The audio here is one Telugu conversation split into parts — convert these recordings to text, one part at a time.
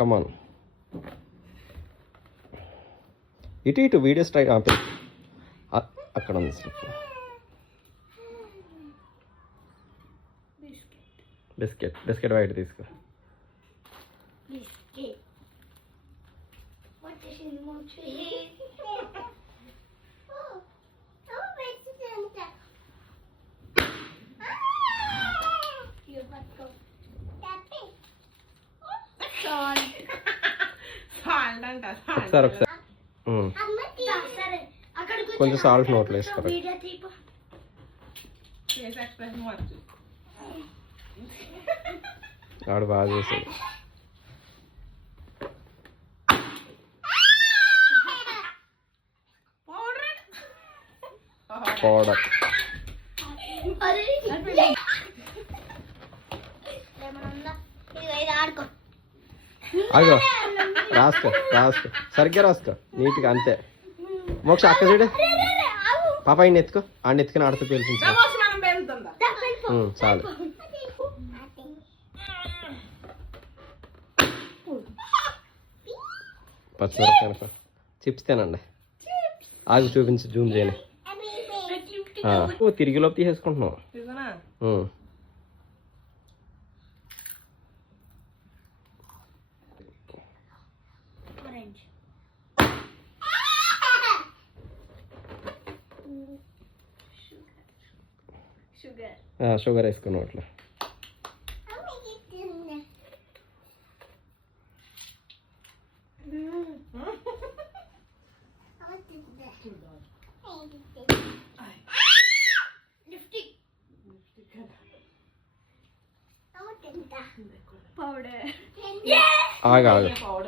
కమాన్. ఇటు వీడియో స్ట్రైట్ అక్కడ ఉంది స్లిప్. బిస్కెట్ వైట్ తీసుకో. ఒకసారి కొంచెం సాల్ట్ నోట్లో వేసుకో. ఆడు బాగా చేసాడు. పౌడర్ అగో రాసుకో సరిగ్గా రాసుకో నీట్గా, అంతే. మోక్ష అక్క చూడు పాప, ఆయన ఎత్తుకో, ఆయన ఎత్తుకుని ఆడుతూ పేల్చించు. చాలు. పచ్చిమిరపకాయ చిప్స్ తినండి. ఆగు చూపించు, జూమ్ చేయని. తిరిగి లోపు తీసేసుకుంటున్నావు. షుగర్ వేసుకున్నావు అట్లా. ఆగా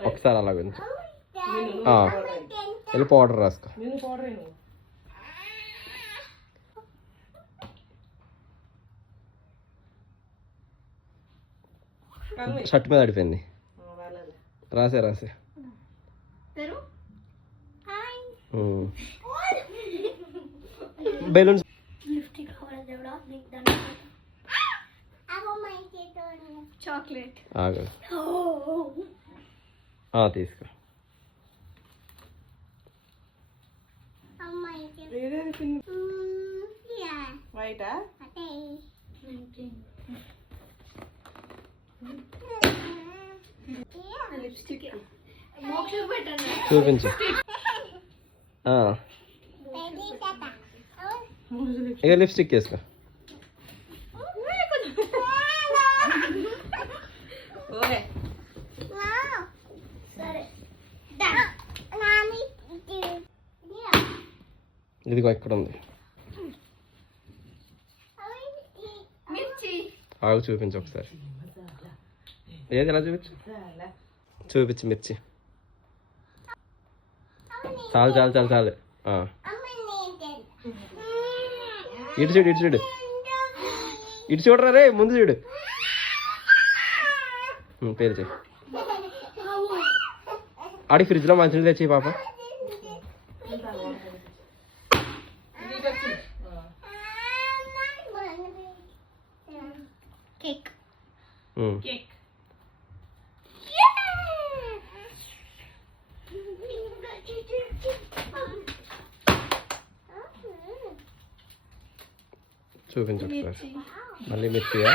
ఒకసారి అలా కొంచెం వెళ్ళి పౌడర్ రాసుకో. షర్ట్ మీద అడిపోయింది. రాసే బెలూన్స్ చాక్లెట్ తీసుకో. చూపించు. ఇక లిప్స్టిక్ వేసుకో. ఇదిగో ఇక్కడ ఉంది. ఆగు చూపించు ఒకసారి. ఏది ఎలా చూపించు మిర్చి. చాలు. ఇటు చూడరా రే, ముందు చూడు. పేరు చెయ్యి. ఆడి ఫ్రిడ్జ్లో మంచినీళ్ళు తెచ్చి పాప. చూపించు ఒకసారి. మళ్ళీ మిర్చియా?